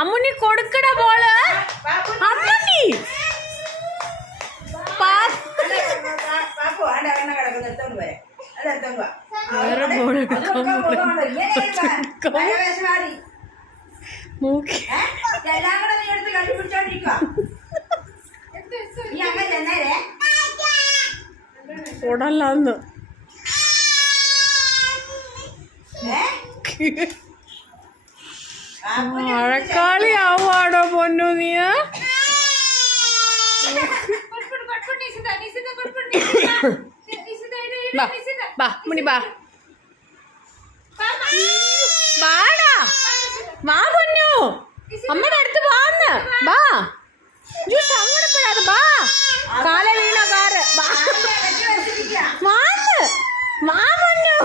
Ammunni കൊടുക്കട ball. Ammunni വേറെ ball ഉടല്ലാന്ന് മഴക്കാളി ആവാടോ പൊന്നു നീ. ബാ മുണി ബാ ബാടാ വാ പൊന്നു അമ്മയുടെ അടുത്ത് വാന്ന് ബാ. സങ്കടപ്പെടാതെ ബാ. കാല വീണ കാറ് വാന്ന് വാ പൊന്നു.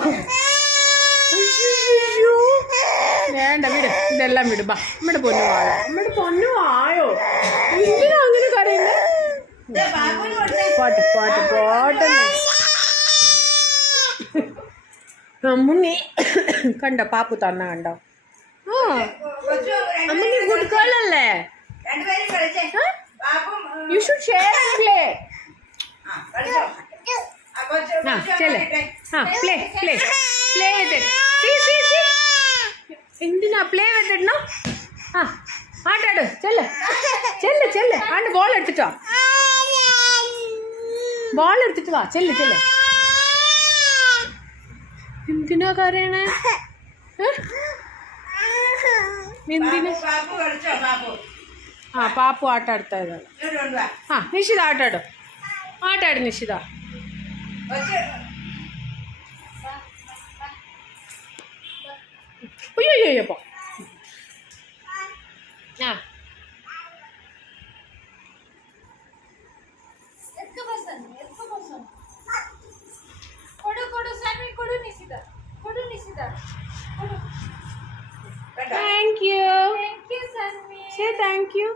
വേണ്ട വിട് ഇതെല്ലാം വിട് ബാ. നമ്മുടെ പൊന്നു വാഴ നമ്മുടെ പൊന്നു ആയോ എന്തിനാ അങ്ങനെ കരയുന്നേ. പോട്ടെ പോട്ടെ പോട്ടെ. അമ്മുണ്ണി കണ്ടോ പാപ്പു തന്ന കണ്ടോ. ആ അമ്മുണ്ണി ഗുഡ് ഗേൾ അല്ലേ. You should share and play. ചെല്ലേ play play play with it. എന്തിനാ പ്ലേ വിത്ത് ഇറ്റ്. നോ ആട്ടാട് ചെല്ല് ചെല്ല് ചെല്ല്. ആണ്ട് ബോൾ എടുത്തിട്ടോ ബോൾ എടുത്തിട്ട് വാ. ചെല്ല് ചെല്ല്. എന്തിനാ കരയണേ എന്തിന്. ആ പാപ്പു ആട്ട അടുത്തത്. ആ നിഷിത ആട്ടാടും ആട്ടാട് നിഷിത. അയ്യോയ്യോപ്പോ ആ thank you. Say thank you.